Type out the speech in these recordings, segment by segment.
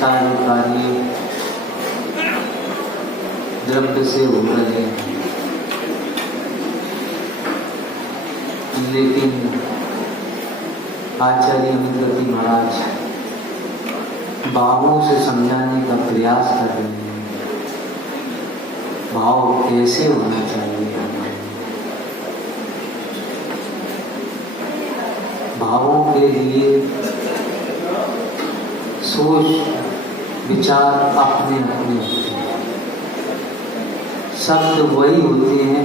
सारे कार्य द्रव्य से हो रहे हैं, लेकिन आचार्य मित्रति महाराज भावों से समझाने का प्रयास कर रहे हैं। भाव कैसे होना चाहिए, भावों के लिए सोच विचार अपने अपने होते हैं, शब्द वही होते हैं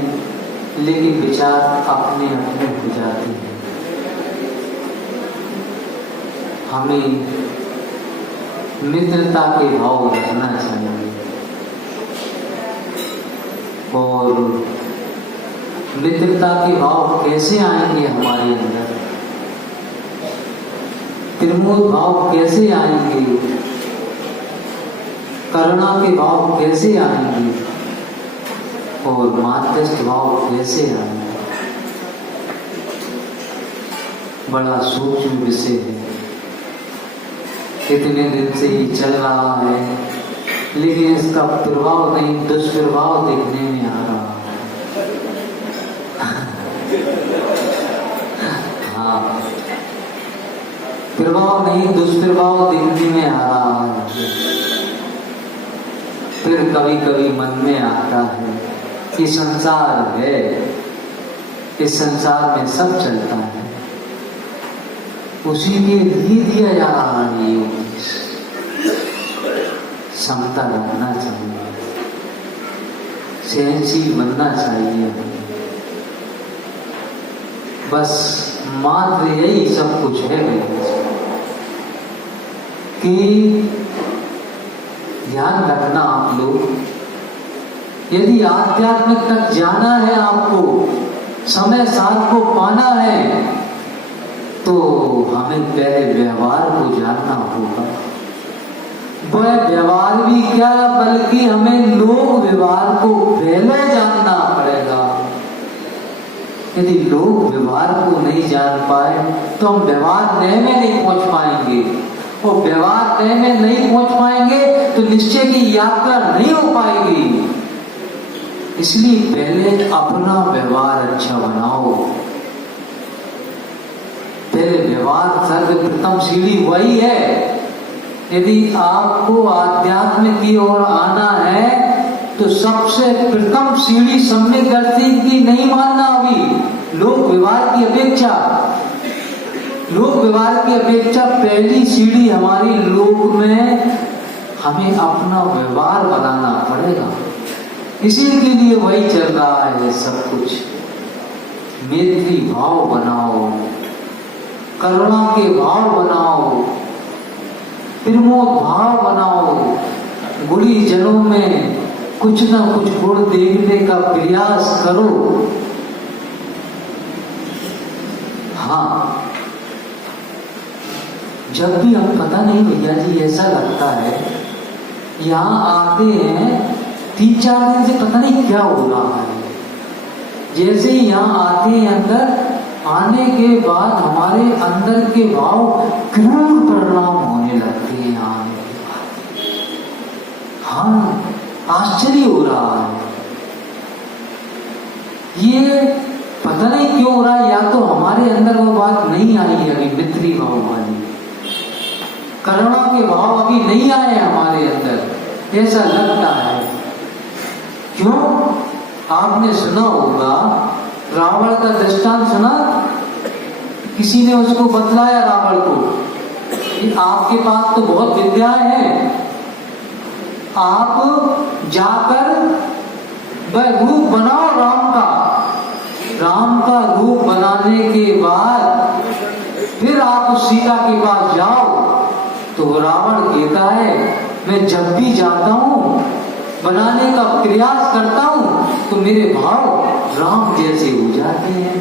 लेकिन विचार अपने अपने हो जाते हैं। हमें मित्रता के भाव रखना चाहिए और मित्रता के भाव कैसे आएंगे हमारे अंदर, त्रिमूल भाव कैसे आएंगे, करुणा के भाव कैसे आएंगे और माध्यस्थ भाव कैसे आएंगे। बड़ा सूक्ष्म विषय है, कितने दिन से ही चल रहा है लेकिन इसका प्रभाव नहीं, दुष्प्रभाव देखने में आ रहा है। हाँ, प्रभाव नहीं दुष्प्रभाव देखने में आ रहा है। फिर कभी कभी मन में आता है कि संसार है, इस संसार में सब चलता है, उसी के लिए दिया जा रहा है ये उपदेश। क्षमता रखना चाहिए, सहनशील बनना चाहिए। बस मात्र यही सब कुछ है कि ध्यान रखना आप लोग, यदि आध्यात्मिक तक जाना है, आपको समय साथ को पाना है, तो हमें पहले व्यवहार को जानना होगा। वह व्यवहार भी क्या बल्कि हमें लोक व्यवहार को पहले जानना पड़ेगा। यदि लोक व्यवहार को नहीं जान पाए तो हम व्यवहार नए में नहीं पहुंच पाएंगे, और व्यवहार नए में नहीं पहुंच पाएंगे तो निश्चय की यात्रा नहीं हो पाएगी। इसलिए पहले अपना व्यवहार अच्छा बनाओ। पहले व्यवहार सर्वप्रथम सीढ़ी वही है। यदि आपको आध्यात्म की ओर आना है तो सबसे प्रथम सीढ़ी सम्यक दर्शी की नहीं मानना। अभी लोक व्यवहार की अपेक्षा, लोक व्यवहार की अपेक्षा पहली सीढ़ी हमारी लोक में हमें अपना व्यवहार बनाना पड़ेगा। इसी के लिए वही चल रहा है सब कुछ। मैत्री भाव बनाओ, करुणा के भाव बनाओ, त्रिमोद भाव बनाओ, गुणी जनों में कुछ ना कुछ गुण देखने का प्रयास करो। हाँ, जब भी हम, पता नहीं भैया जी ऐसा लगता है यहाँ आते हैं 3-4 दिन से पता नहीं क्या हो रहा है। जैसे ही यहाँ आते हैं अंदर, आने के बाद हमारे अंदर के भाव क्रूर परिणाम होने लगते हैं आने के बाद। हाँ, आश्चर्य हो रहा है। ये पता नहीं क्यों हो रहा है, या तो हमारे अंदर वो बात नहीं आई है अभी, मित्री भाव वाली, करुणा के भाव अभी नहीं आए हमारे अंदर, ऐसा लगता है। क्यों? आपने सुना होगा, रावण का दृष्टांत सुना, किसी ने उसको बतलाया रावण को कि आपके पास तो बहुत विद्याएं हैं, आप जाकर वह रूप बनाओ राम का। राम का रूप बनाने के बाद फिर आप उस सीता के पास जाओ। तो रावण कहता है, मैं जब भी जाता हूँ, बनाने का प्रयास करता हूँ, तो मेरे भाव राम जैसे हो जाते हैं।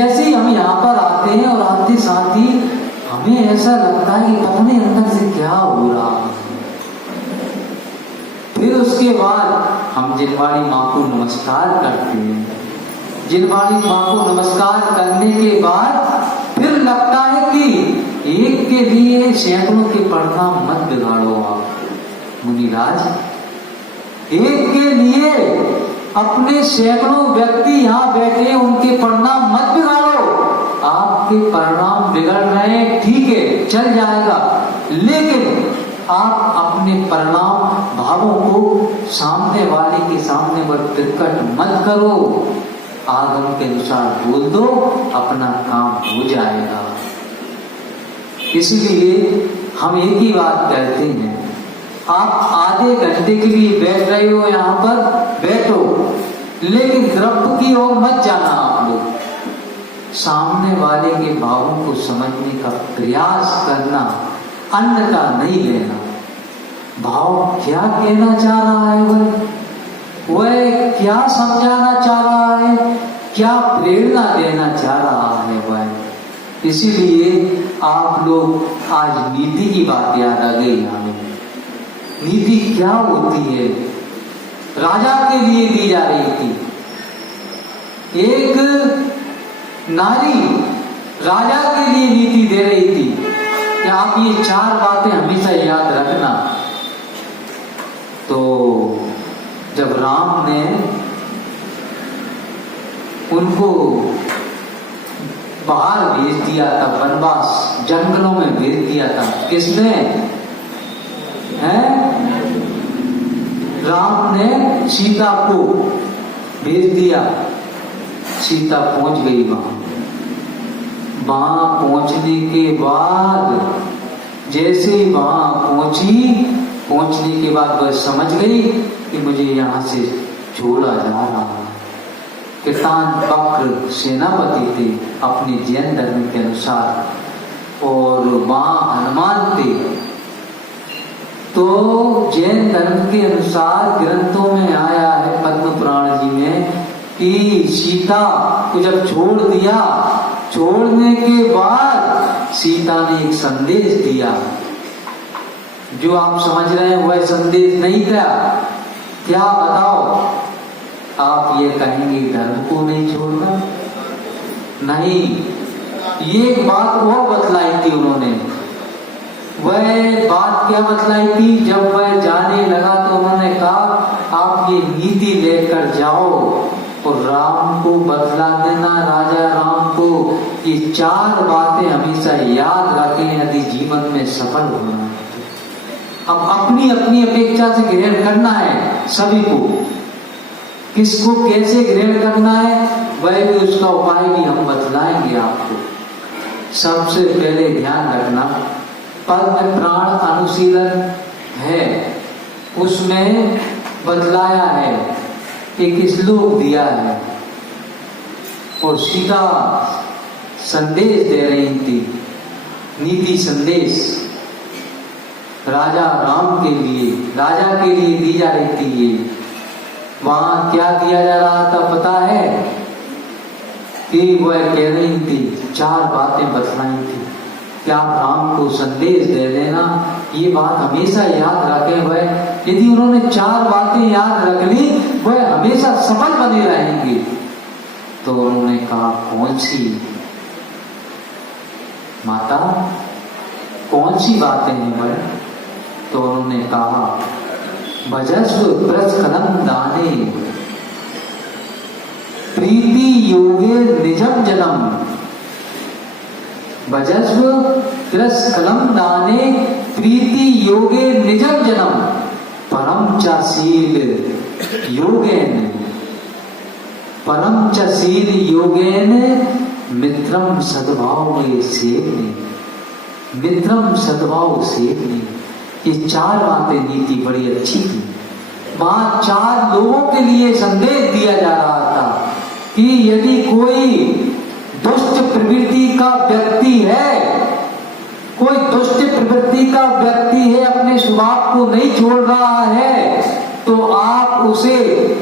ऐसे ही हम यहाँ पर आते हैं और आते साथ ही हमें ऐसा लगता है कि पता नहीं अंदर से क्या हो रहा है। फिर उसके बाद हम जिनवाणी माँ को नमस्कार करते हैं। जिनवाणी माँ को नमस्कार करने के बाद फिर लगता है कि एक के लिए सैकड़ों के परिणाम मत बिगाड़ो आप मुनिराज। एक के लिए अपने सैकड़ों व्यक्ति यहाँ बैठे उनके परिणाम मत बिगाड़ो। आपके परिणाम बिगड़ रहे हैं, ठीक है, चल जाएगा, लेकिन आप अपने परिणाम भावों को सामने वाले के सामने पर प्रकट मत करो। आगम के अनुसार बोल दो, अपना काम हो जाएगा। इसलिए हम एक ही बात कहते हैं, आप आधे घंटे के लिए बैठ रहे हो यहाँ पर, बैठो, लेकिन द्रव्य की ओर मत जाना। आप लोग सामने वाले के भावों को समझने का प्रयास करना, अन्न का नहीं लेना। भाव क्या कहना चाह रहा है, वह क्या समझाना चाह रहा है, क्या प्रेरणा देना चाह रहा है वह। इसीलिए आप लोग आज नीति की बात याद आ गई हमें। नीति क्या होती है, राजा के लिए दी जा रही थी। एक नारी राजा के लिए नीति दे रही थी कि आप ये 4 बातें हमेशा याद रखना। तो जब राम ने उनको बाहर भेज दिया था, वनवास जंगलों में भेज दिया था, किसने है? राम ने सीता को भेज दिया। सीता पहुंच गई वहां पहुंचने के बाद जैसे ही वहां पहुंचने के बाद वह समझ गई कि मुझे यहां से छोड़ा जा रहा है। किसान बक्र सेनापति थे अपने जैन धर्म के अनुसार, और वहां हनुमान थे। तो जैन धर्म के अनुसार ग्रंथों में आया है, पद्म पुराण जी में, कि सीता को जब छोड़ दिया, छोड़ने के बाद सीता ने एक संदेश दिया। जो आप समझ रहे हैं वह संदेश नहीं था। क्या बताओ? आप ये कहेंगे धर्म को नहीं छोड़ना, नहीं, ये एक बात और बतलाई थी उन्होंने। वह बात क्या बतलाई थी? जब वह जाने लगा तो उन्होंने कहा आप ये नीति लेकर जाओ और राम को बतला देना, राजा राम को ये 4 बातें हमेशा याद रखें यदि जीवन में सफल होना है। अब अपनी अपनी अपेक्षा से ग्रहण करना है सभी को, किसको कैसे ग्रहण करना है वह भी, उसका उपाय भी हम बतलाएंगे आपको। सबसे पहले ध्यान रखना, पद्म पुराण अनुशीलन है, उसमें बतलाया है, एक श्लोक दिया है, और सीता संदेश दे रही थी, नीति संदेश राजा राम के लिए, राजा के लिए दी जा रही थी। ये वहां क्या दिया जा रहा था पता है? कि वह कह रही थी, 4 बातें बतलाई थी कि आप राम को संदेश दे देना, ये बात हमेशा याद रखें। वह यदि उन्होंने 4 बातें याद रख ली, वह हमेशा सफल बने रहेंगे। तो उन्होंने कहा कौन सी माता, कौन सी बातें हैं वह? तो उन्होंने कहा भजस्व प्रस्खलन दाने प्रीति योगे निजम जन्म, भजस्व प्रस्खलन दाने प्रीति योगे निजम जन्म, परम च शील योगेन, परम च शील योगेन मित्रम सद्भाव में सेवने, मित्रम सद्भाव सेवने। ये 4 बातें नीति बड़ी अच्छी थी। वहां 4 लोगों के लिए संदेश दिया जा रहा था कि यदि कोई दुष्ट प्रवृत्ति का व्यक्ति है, कोई दुष्ट प्रवृत्ति का व्यक्ति है, अपने स्वभाव को नहीं छोड़ रहा है, तो आप उसे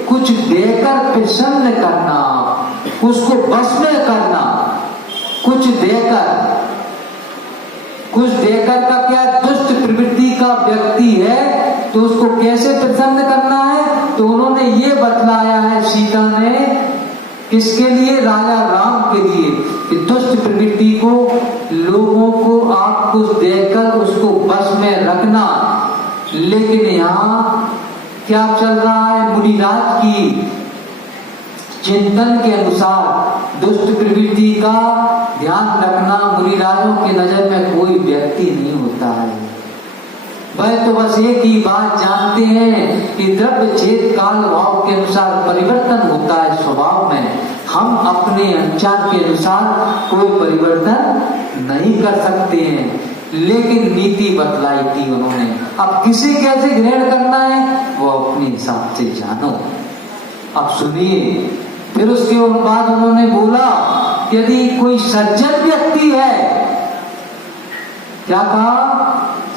कुछ देकर प्रसन्न करना, उसको वश में करना, कुछ देकर। कुछ देकर का क्या? दुष्ट प्रवृत्ति का व्यक्ति है तो उसको कैसे प्रसन्न करना है? तो उन्होंने ये बतलाया है सीता ने किसके लिए? राजा राम के लिए, कि दुष्ट प्रवृत्ति को, लोगों को आपको देकर उसको बस में रखना। लेकिन यहाँ क्या चल रहा है? मुनिराज की चिंतन के अनुसार दुष्ट प्रवृत्ति का ध्यान रखना मुनिराजों की नजर में कोई व्यक्ति नहीं होता है। वह तो बस एक ही बात जानते हैं कि द्रव्य चेत काल भाव के अनुसार परिवर्तन होता है स्वभाव में। हम अपने अनुसार के अनुसार कोई परिवर्तन नहीं कर सकते हैं, लेकिन नीति बतलाई थी उन्होंने। अब किसे कैसे ग्रहण करना है वो अपने हिसाब से जानो। अब सुनिए, फिर उसके बाद उन्होंने बोला यदि कोई सज्जन व्यक्ति है, क्या कहा?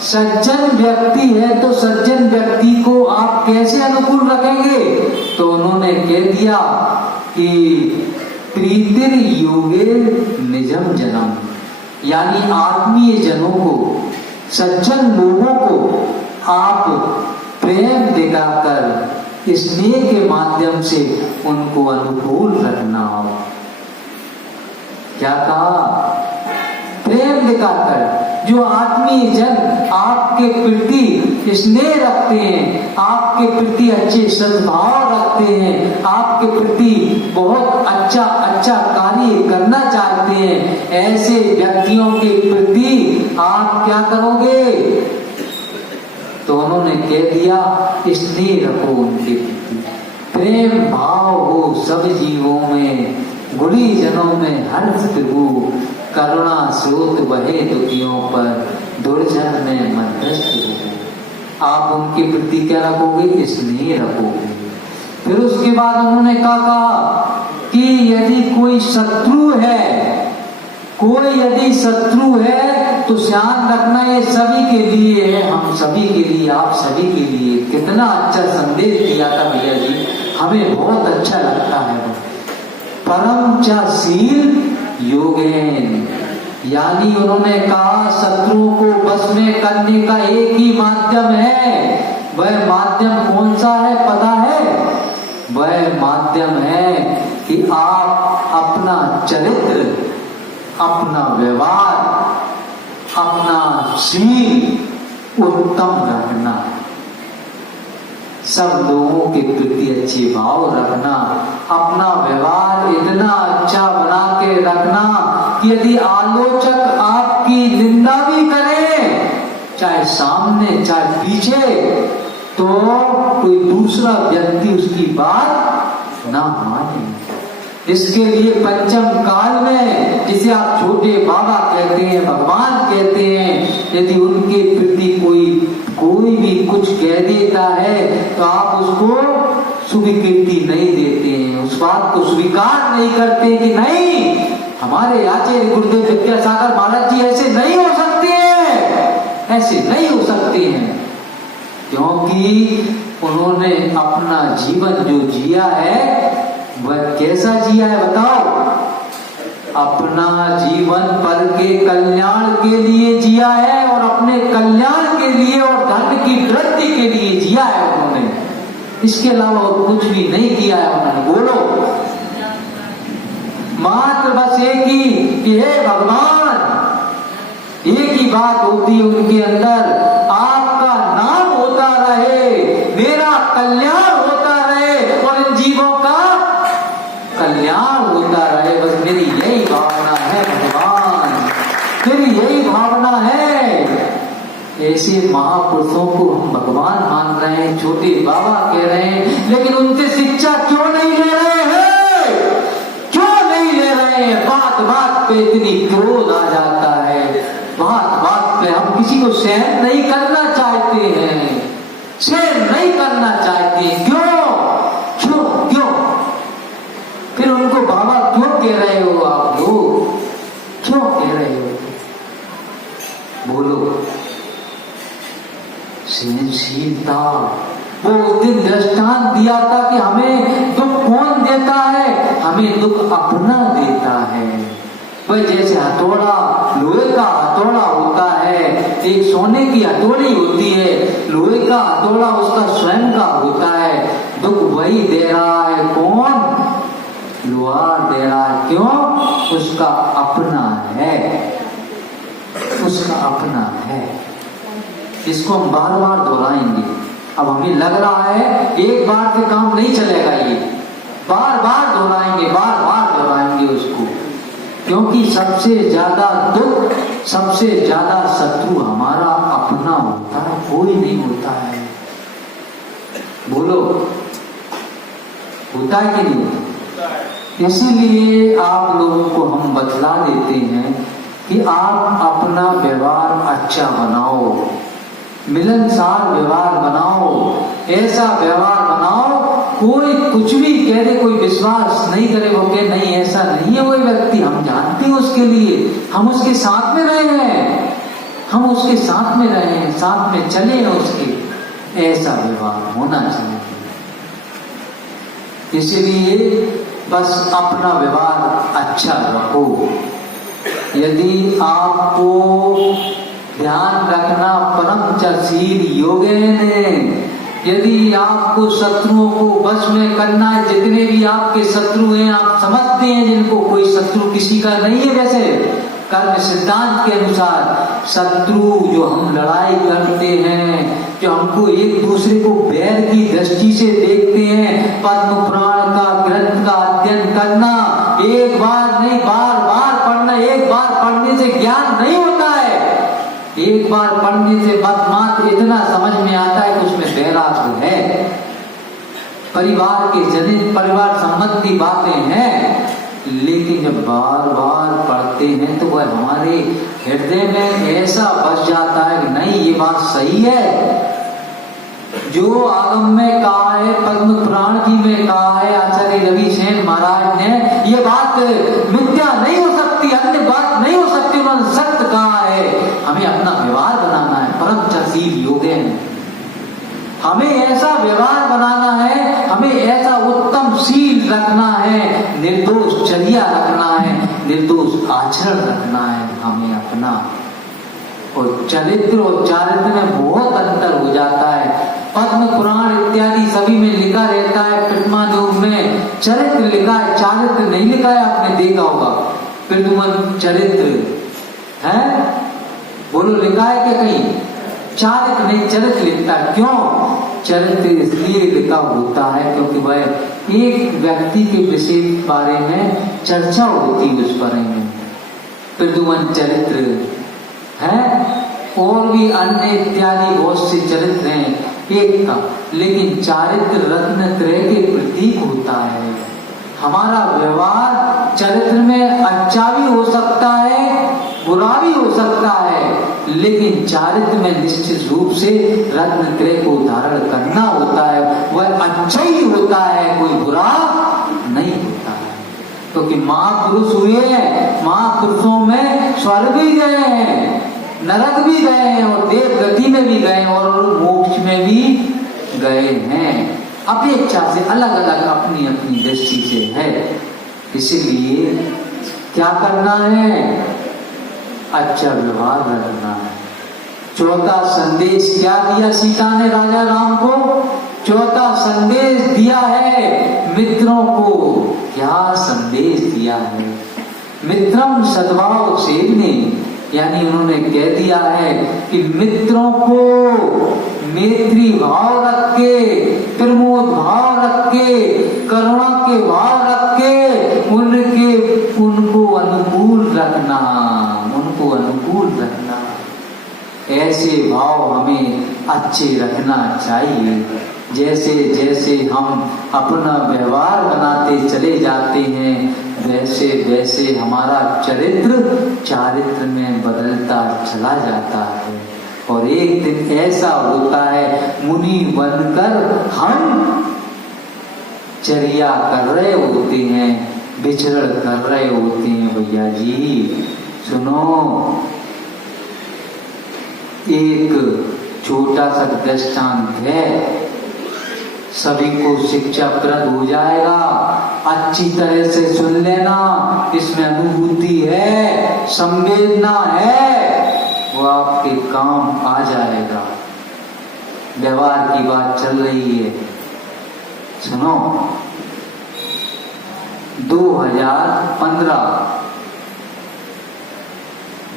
सज्जन व्यक्ति है तो सज्जन व्यक्ति को आप कैसे अनुकूल रखेंगे? तो उन्होंने कह दिया कि प्रीतिर योगे निजम जन्म, यानी आत्मीय जनों को, सज्जन लोगों को आप प्रेम दिखाकर, स्नेह के माध्यम से उनको अनुकूल रखना हो। क्या कहा? प्रेम दिखाकर। जो आत्मीय जन आपके प्रति स्नेह रखते हैं, आपके प्रति अच्छे सद्भाव रखते हैं, आपके प्रति बहुत अच्छा अच्छा कार्य करना चाहते हैं, ऐसे व्यक्तियों के प्रति आप क्या करोगे? तो उन्होंने कह दिया स्नेह रखो उनके प्रति, प्रेम भाव हो सब जीवों में, गुणी जनों में हर्ष प्रभु, करुणा स्रोत बहे दुखियों पर, दुर्जन में मध्यस्थ हो। आप उनके प्रति क्या रखोगे? स्नेह रखोगे। फिर उसके बाद उन्होंने कहा कि यदि कोई शत्रु है, कोई यदि शत्रु है तो ध्यान रखना ये सभी के लिए है, हम सभी के लिए, आप सभी के लिए। कितना अच्छा संदेश दिया था भैया जी, हमें बहुत अच्छा लगता है। परम चाशील योगेन, यानी उन्होंने कहा शत्रुओं को बस में करने का एक ही माध्यम है। वह माध्यम कौन सा है पता है? वह माध्यम है कि आप अपना चरित्र, अपना व्यवहार, अपना शील उत्तम रखना, सब लोगों के प्रति अच्छे भाव रखना, अपना व्यवहार इतना अच्छा बना के रखना कि यदि आलोचक आपकी निंदा भी करें, चाहे सामने चाहे पीछे, तो कोई दूसरा व्यक्ति उसकी बात ना माने। इसके लिए पंचम काल में, जिसे आप छोटे बाबा कहते हैं, भगवान कहते हैं, यदि उनके प्रति कोई भी कुछ कह देता है तो आप उसको स्वीकृति नहीं देते हैं, उस बात को स्वीकार नहीं करते कि नहीं, हमारे आचार्य गुरुदेव विद्यासागर महाराज जी ऐसे नहीं हो सकते हैं, ऐसे नहीं हो सकते हैं। क्योंकि उन्होंने अपना जीवन जो जिया है वह कैसा जिया है बताओ? अपना जीवन पर के कल्याण के लिए जिया है, और अपने कल्याण के लिए और धन की वृद्धि के लिए जिया है उन्होंने। इसके अलावा और कुछ भी नहीं किया है उन्होंने। बोलो, मात्र बस एक ही कि हे भगवान, एक ही बात होती है उनके अंदर, आपका नाम होता रहे, मेरा कल्याण होता रहे और इन जीवों का कल्याण होता रहे। बस मेरी यही भावना है भगवान, मेरी यही भावना है। ऐसे महापुरुषों को हम भगवान मान रहे हैं, छोटे बाबा कह रहे हैं, लेकिन उनसे शिक्षा क्यों नहीं ले रहे हैं? क्यों नहीं ले रहे हैं? बात बात पे इतनी क्रोध आ जाता है, बात बात पे हम किसी को सहन नहीं करना चाहते हैं, सहन नहीं करना चाहते। क्यों क्यों क्यों? फिर उनको बाबा क्यों कह रहे हो आप लोग? क्यों कह रहे हो? बोलो। सहनशीलता। वो उस दिन दृष्टांत दिया था कि हमें दुख कौन देता है? हमें दुख अपना देता है। वह जैसे हथौड़ा, लोहे का हथौड़ा होता है, एक सोने की हथौड़ी होती है, लोहे का हथौड़ा उसका स्वयं का होता है। दुख वही दे रहा है, कौन? लुहार दे रहा है, क्यों? उसका अपना है, उसका अपना है। इसको हम बार बार दोहराएंगे। अब हमें लग रहा है एक बार से काम नहीं चलेगा, ये बार बार दोहराएंगे, बार बार दोहराएंगे उसको, क्योंकि सबसे ज्यादा दुख, सबसे ज्यादा शत्रु हमारा अपना होता है, कोई नहीं होता है। बोलो, होता है कि नहीं होता? इसीलिए आप लोगों को हम बतला देते हैं कि आप अपना व्यवहार अच्छा बनाओ, मिलनसार व्यवहार बनाओ, ऐसा व्यवहार बनाओ कोई कुछ भी कह दे, कोई विश्वास नहीं करे, वो कहे नहीं ऐसा नहीं है वो व्यक्ति, हम जानते हैं उसके लिए, हम उसके साथ में रहे हैं, हम उसके साथ में रहे हैं, साथ में चले हैं उसके, ऐसा व्यवहार होना चाहिए। इसलिए बस अपना व्यवहार अच्छा रखो। यदि आपको ध्यान रखना परम चशील योगेन, यदि आपको शत्रुओं को वश में करना है, जितने भी आपके शत्रु हैं आप समझते हैं जिनको, कोई शत्रु किसी का नहीं है। वैसे कर्म सिद्धांत के अनुसार शत्रु जो हम लड़ाई करते हैं, जो हमको एक दूसरे को बैर की दृष्टि से देखते हैं, पद्म पुराण का ग्रंथ का अध्ययन करना, एक बार नहीं बार बार पढ़ना, एक बार पढ़ने से ज्ञान नहीं होता है, एक बार पढ़ने से मात्र इतना समझ में आता है कि उसमें वैराग्य है, परिवार के जनित परिवार संबंधी बातें हैं, लेकिन जब बार बार पढ़ते हैं तो वह हमारे हृदय में ऐसा बस जाता है कि नहीं ये बात सही है। जो आगम में कहा है, पद्म पुराण जी में कहा है आचार्य रवि सेन महाराज ने, ये बात मिथ्या नहीं हो सकती, अन्य बात नहीं हो सकती, उन्होंने सत्य कहा है। हमें अपना व्यवहार बनाना है परम चशील योगेन, हमें ऐसा व्यवहार बनाना है, हमें ऐसा उत्तम शील रखना है, निर्दोष चर्या रखना है, निर्दोष आचरण रखना है हमें अपना। और चरित्र और चारित्र में बहुत अंतर हो जाता है। पद्म पुराण इत्यादि सभी में लिखा रहता है, प्रथमायोग में चरित्र लिखा है, चारित्र नहीं लिखा है, आपने देखा होगा। प्रथमन चरित्र है, बोलो लिखा है क्या कहीं? चारित्र नहीं, चरित्र लिखता है। क्यों चरित्र इसलिए लिखा होता है क्योंकि वह एक व्यक्ति के विशेष बारे में चर्चा होती है, उस बारे में प्रथमन चरित्र है, और भी अन्य इत्यादि बहुत से चरित्र हैं एक का, लेकिन चारित्र रत्न त्रय के प्रतीक होता है। हमारा व्यवहार चरित्र में अच्छा भी हो सकता है, बुरा भी हो सकता है, लेकिन चारित्र में निश्चित रूप से रत्न त्रय को धारण करना होता है, वह अच्छा ही होता है, कोई बुरा नहीं होता है। क्योंकि महापुरुष हुए हैं, महापुरुषों में स्वर्ग भी गए हैं, नरक भी गए हैं, और देव गति में भी गए और मोक्ष में भी गए हैं। अपेक्षा से अलग अलग अपनी अपनी दृष्टि से है। इसलिए क्या करना है? अच्छा व्यवहार रखना है। चौथा संदेश क्या दिया सीता ने राजा राम को? चौथा संदेश दिया है मित्रों को। क्या संदेश दिया है? मित्रम सद्भाव सेवने, यानी उन्होंने कह दिया है कि मित्रों को मैत्री भाव रख के, प्रमोद भाव रख के, करुणा के भाव रख के उनको अनुकूल रखना, उनको अनुकूल रखना। ऐसे भाव हमें अच्छे रखना चाहिए। जैसे जैसे हम अपना व्यवहार बनाते चले जाते हैं, वैसे वैसे हमारा चरित्र चारित्र में बदलता चला जाता है। और एक दिन ऐसा होता है, मुनि बनकर हम चर्या कर रहे होते हैं, विचरण कर रहे होते हैं। भैया जी सुनो, एक छोटा सा दृष्टांत है, सभी को शिक्षाप्रद हो जाएगा। अच्छी तरह से सुन लेना, इसमें अनुभूति है, संवेदना है, वो आपके काम आ जाएगा। व्यवहार की बात चल रही है, सुनो। 2015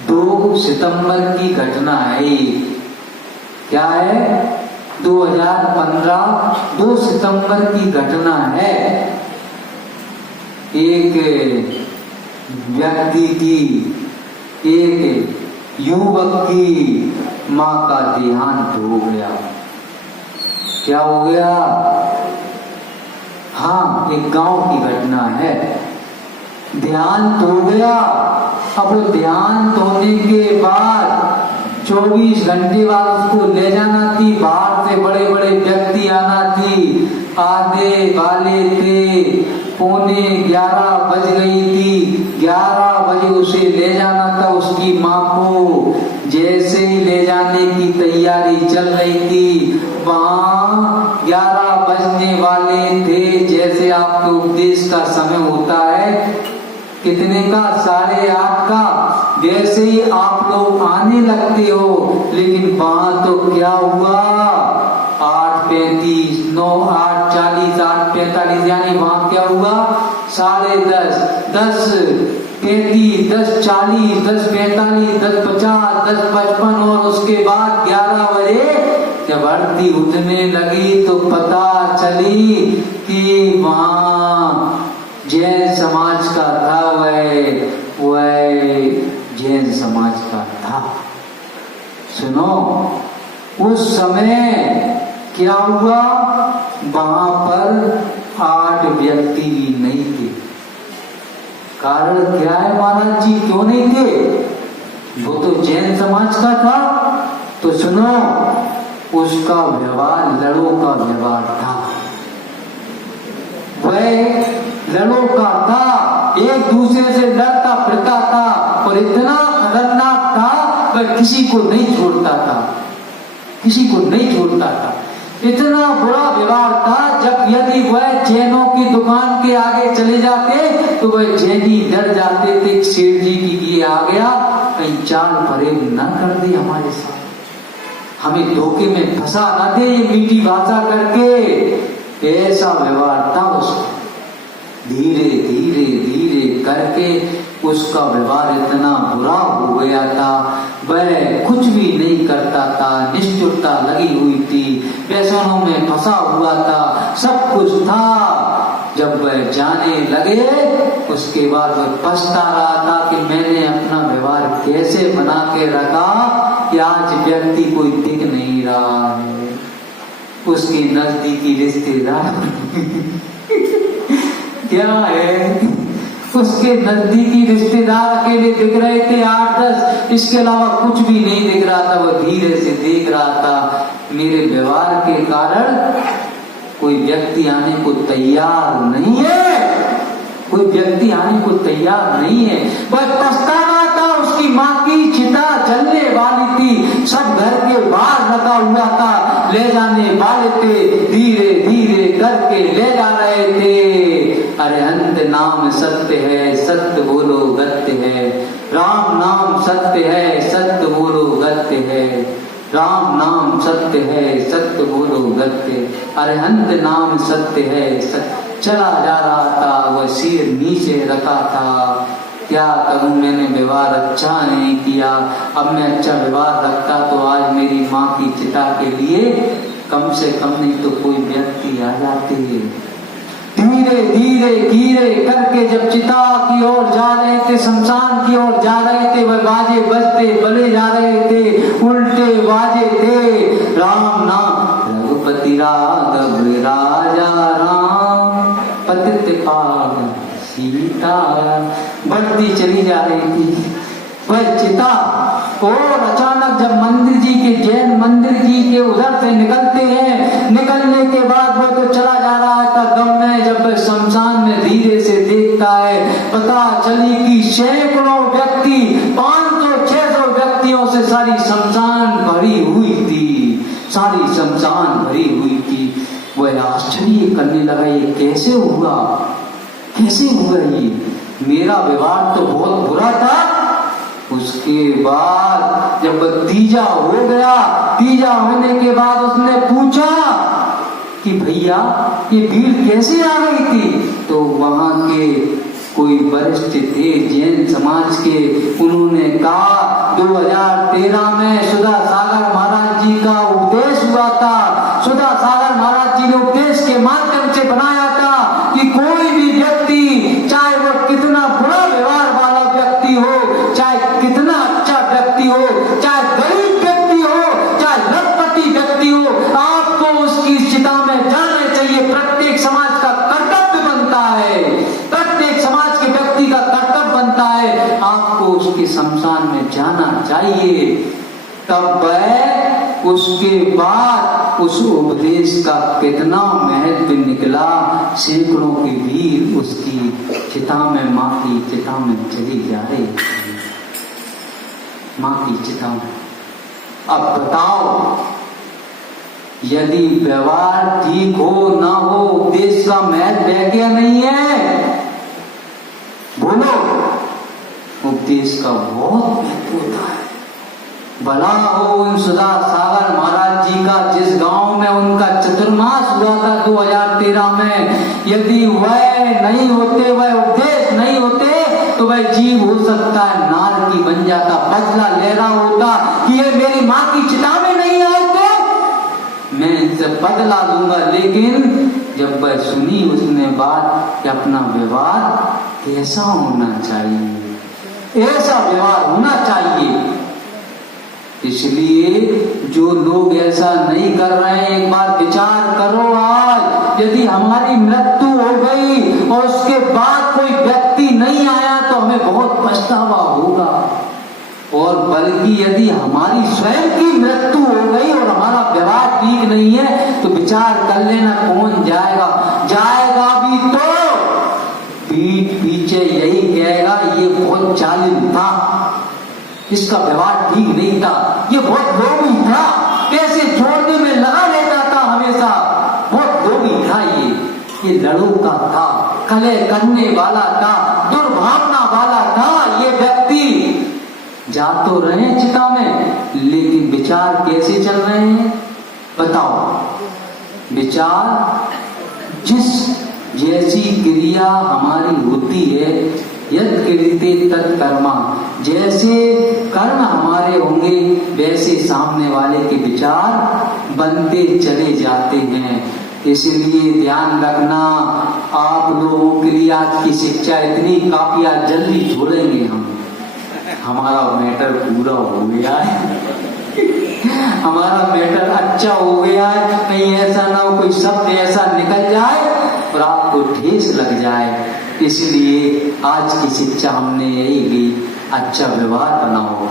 2 सितंबर की घटना है। क्या है? 2015 2 सितंबर की घटना है। एक व्यक्ति की, एक युवक की मां का देहांत हो गया। क्या हो गया? हाँ, एक गांव की घटना है। देहांत हो गया। अब वो देहांत होने के बाद 24 घंटे बाद उसको ले जाना थी। बाहर से बड़े बड़े व्यक्ति आना थी, आने वाले थे। 11:45 बज गई थी। 11 बजे उसे ले जाना था उसकी माँ को। जैसे ही ले जाने की तैयारी चल रही थी, वहाँ 11 बजने वाले थे। जैसे आपके उपदेश का समय होता है कितने का? 8:30 का। वैसे ही आप लोग आने लगते हो, लेकिन वहां तो क्या हुआ? 8:35, 9, 8:40, 8:45, यानी वहां क्या हुआ? 10:30, 10:35, 10:40, 10:45, 10:50, 10:55 और उसके बाद 11 बजे जब आरती उठने लगी तो पता चली कि वहां जैन समाज का था। वह जैन समाज का था। सुनो, उस समय क्या हुआ? वहां पर 8 व्यक्ति भी नहीं थे। कारण क्या है महाराज जी, क्यों नहीं थे? वो तो जैन समाज का था। तो सुनो, उसका व्यवहार लड़ों का व्यवहार था। वह लड़ों का था, एक दूसरे से लड़ता फिरता था और इतना खतरनाक था वह किसी को नहीं छोड़ता था, किसी को नहीं छोड़ता था। इतना बुरा व्यवहार था, जब यदि वह जैनों की दुकान के आगे चले जाते तो वह जैनी डर जाते थे, शेर जी की ये आ गया, कहीं चाल फरेब न कर दे हमारे साथ, हमें धोखे में फंसा न दे ये मीठी भाषा करके। ऐसा व्यवहार था उसका। धीरे धीरे धीरे करके उसका व्यवहार इतना बुरा हो गया था, वह कुछ भी नहीं करता था, निष्ठुरता लगी हुई थी, व्यसनों में फंसा हुआ था, सब कुछ था। जब वह जाने लगे उसके बाद वह पछता रहा था कि मैंने अपना व्यवहार कैसे बना के रखा कि आज व्यक्ति कोई दिख नहीं रहा है। उसके नजदीकी रिश्तेदार क्या है, उसके नजदीकी रिश्तेदार अकेले दिख रहे थे 8-10, इसके अलावा कुछ भी नहीं दिख रहा था। वह धीरे से देख रहा था मेरे व्यवहार के कारण कोई व्यक्ति आने को तैयार नहीं है, कोई व्यक्ति आने को तैयार नहीं है। वह पछता रहा था, उसकी माँ की चिता जलने वाली थी, सब घर के बाहर लगा हुआ था, ले जाने वाले थे, धीरे धीरे करके ले जा रहे थे। अरे अंत नाम सत्य है, सत्य बोलो गत्य है, राम नाम सत्य है, सत्य बोलो गत्य है, राम नाम सत्य है, सत्य बोलो गत्य। अरे अंत नाम सत्य है, सत्य। चला जा रहा था, वह सिर नीचे रखा था। क्या करूं, मैंने व्यवहार अच्छा नहीं किया, अब मैं अच्छा व्यवहार रखता तो आज मेरी माँ की चिता के लिए कम से कम नहीं तो कोई व्यक्ति आ जाते। धीरे धीरे धीरे करके जब चिता की ओर जा रहे थे, शमशान की ओर जा रहे थे, वह बाजे बजते बले जा रहे थे, उल्टे बाजे थे, राम नाम रघुपति राघव राजा राम पतित पावन सीता, बढ़ती चली जा रही थी वह चिता। और अचानक जब मंदिर जी के, जैन मंदिर जी के उधर से निकलते हैं, निकलने के बाद वो तो चला जा रहा था दम में, जब शमशान में धीरे से देखता है, पता चली कि सैकड़ों व्यक्ति, 500-600 व्यक्तियों से सारी शमशान भरी हुई थी, सारी शमशान भरी हुई थी। वह आश्चर्य करने लगा, ये कैसे हुआ, कैसे हुआ ये, मेरा व्यवहार तो बहुत बुरा था। उसके बाद जब तीजा हो गया, तीजा होने के बाद उसने पूछा कि भैया ये भीड़ कैसे आ गई थी। तो वहां के कोई वरिष्ठ थे जैन समाज के, उन्होंने कहा 2013 में सुधा सागर महाराज जी का उपदेश हुआ था। सुधा सागर महाराज जी ने उपदेश के माध्यम से बनाया था कि कोई भी व्यक्ति, चाहे वो कितना बुरा व्यवहार वाला व्यक्ति हो, चाहे कितना अच्छा व्यक्ति हो, चाहे गरीब व्यक्ति हो, चाहे लखपति व्यक्ति हो, आपको उसकी चिता में जाना चाहिए। प्रत्येक समाज का कर्तव्य बनता है, प्रत्येक समाज के व्यक्ति का कर्तव्य बनता है, आपको उसके शमशान में जाना चाहिए। तब वह उसके बाद उस उपदेश का कितना महत्व निकला। सैकड़ों के वीर उसकी चिता में, माँ की चिता में चली जा रहे, माँ की चिता में। अब बताओ, यदि व्यवहार ठीक हो ना हो, उपदेश का महत्व है क्या नहीं है? बोलो, उपदेश का बहुत महत्व होता है। भला हो उन सुधा सागर महाराज जी का, जिस गांव में उनका चतुर्मास हुआ था 2013 में, यदि वह नहीं होते, वह उपदेश नहीं होते, तो वह जीव हो सकता है नारकी बन जाता, बदला ले रहा होता कि ये मेरी माँ की चिता में नहीं आए तो मैं इनसे बदला लूंगा। लेकिन जब वह सुनी उसने बात कि अपना व्यवहार कैसा होना चाहिए, ऐसा व्यवहार होना चाहिए। इसलिए जो लोग ऐसा नहीं कर रहे हैं, एक बार विचार करो। आज यदि हमारी मृत्यु हो गई और उसके बाद कोई व्यक्ति नहीं आया तो हमें बहुत पछतावा होगा। और बल्कि यदि हमारी स्वयं की मृत्यु हो गई और हमारा व्यवहार ठीक नहीं है तो विचार कर लेना कौन जाएगा। जाएगा भी तो पीठ पीछे यही कहेगा ये बहुत जालिम था, इसका व्यवहार ठीक नहीं था, ये बहुत लोभी था, पैसे छोड़ने में लगा रहता था हमेशा, बहुत लोभी था, ये लड़ूका था, कलह करने वाला था, दुर्भावना वाला था। ये व्यक्ति जा तो रहे चिता में, लेकिन विचार कैसे चल रहे हैं बताओ। विचार जिस जैसी क्रिया हमारी होती है, यद क्रियते तत् कर्मा, जैसे कर्म हमारे होंगे वैसे सामने वाले के विचार बनते चले जाते हैं। इसलिए ध्यान रखना, आप लोगों के लिए आज की शिक्षा इतनी काफी, आज जल्दी छोड़ेंगे हम, हमारा मैटर पूरा हो गया है, हमारा मैटर अच्छा हो गया है। कहीं ऐसा ना हो कोई शब्द ऐसा निकल जाए और आपको ठेस लग जाए। इसलिए आज की शिक्षा हमने यही ली, अच्छा व्यवहार बनाओ,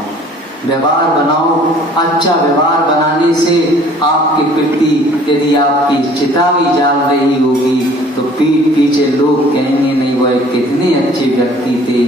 व्यवहार बनाओ। अच्छा व्यवहार बनाने से आपके प्रति यदि आपकी चिता भी जाल रही होगी तो पीठ पीछे लोग कहेंगे नहीं वह कितने अच्छे व्यक्ति थे,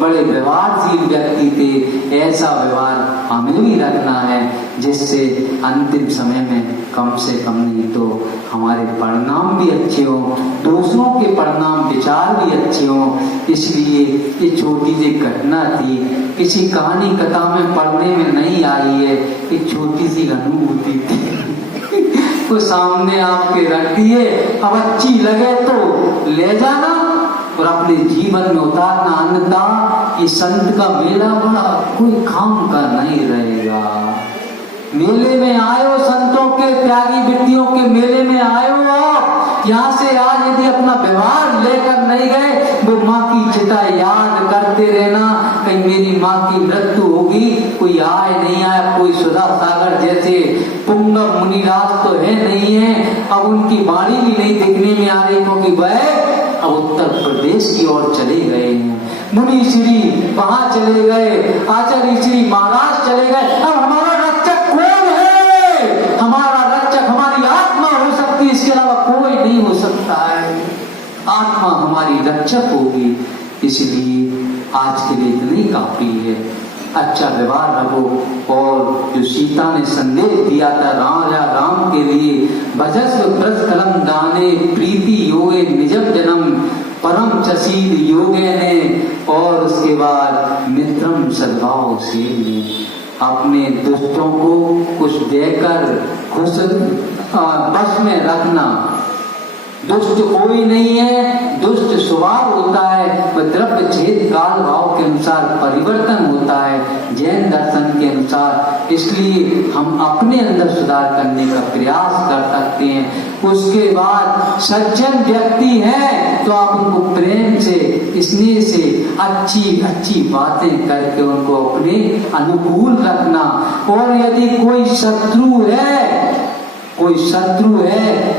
बड़े व्यवहारशील व्यक्ति थे। ऐसा व्यवहार हमें भी रखना है जिससे अंतिम समय में कम से कम नहीं तो हमारे परिणाम भी अच्छे हो, दूसरों के परिणाम विचार भी अच्छे हो। इसलिए ये छोटी सी घटना थी, किसी कहानी कथा में पढ़ने में नहीं आई है, एक छोटी सी अनुभूति थी तो सामने आपके रख दिए। अब अच्छी लगे तो ले जाना और अपने जीवन में उतारना, अन्यथा ये संत का मेला बड़ा कोई काम का नहीं रहेगा। मेले में आयो, संतों के त्यागी व्यक्तियों के मेले में आयो, यहाँ से आज यदि अपना व्यवहार लेकर नहीं गए, वो माँ की चिता याद करते रहना, कहीं मेरी माँ की मृत्यु होगी, कोई आए नहीं आए। कोई सुधा सागर जैसे पुंगव मुनिराज तो है नहीं है, अब उनकी वाणी भी नहीं दिखने में आ रही, क्योंकि वह अब उत्तर प्रदेश की ओर चले गए हैं। मुनि श्री वहां चले गए, आचार्य श्री महाराज चले गए। अब हमारा रक्षक कौन है? हमारा रक्षक हमारी आत्मा हो सकती है, इसके अलावा कोई नहीं हो सकता है। आत्मा हमारी रक्षक होगी। इसलिए आज के लिए इतनी काफी है, अच्छा व्यवहार रखो। और जो सीता ने संदेश दिया था राजा राम के लिए, भजस्व ब्रज कलम दाने प्रीति योगे निजम जन्म परम चशील योगे ने, और उसके बाद मित्रम सद्भाव से अपने दुष्टों को कुछ देकर खुश बस में रखना। दुष्ट कोई नहीं है, दुष्ट स्वभाव होता है, वह द्रव्य छेद काल भाव के अनुसार परिवर्तन होता है जैन दर्शन के अनुसार। इसलिए हम अपने अंदर सुधार करने का प्रयास कर सकते हैं। उसके बाद सज्जन व्यक्ति है तो आप उनको प्रेम से, स्नेह से अच्छी अच्छी बातें करके उनको अपने अनुकूल रखना। और यदि कोई शत्रु है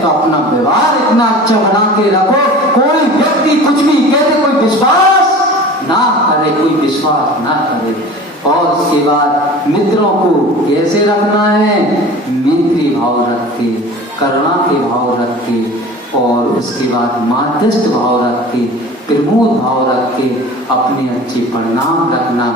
तो अपना व्यवहार इतना अच्छा बना के रखो, कोई व्यक्ति कुछ भी कहते कोई विश्वास ना करे। और उसके बाद मित्रों को कैसे रखना है, मैत्री भाव रख के, करुणा के भाव रख के, और उसके बाद माध्यस्थ भाव रख के, प्रमोद भाव रख के अपने अच्छे परिणाम रखना,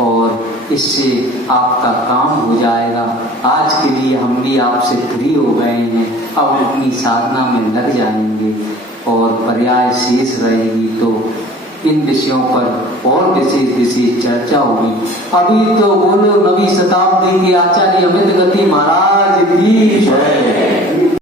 और इससे आपका काम हो जाएगा। आज के लिए हम भी आपसे फ्री हो गए हैं, अब अपनी साधना में लग जाएंगे और पर्याय शेष रहेगी तो इन विषयों पर और विशेष चर्चा होगी। अभी तो बोलो नवी शताब्दी के आचार्य अमित गति महाराज की जय।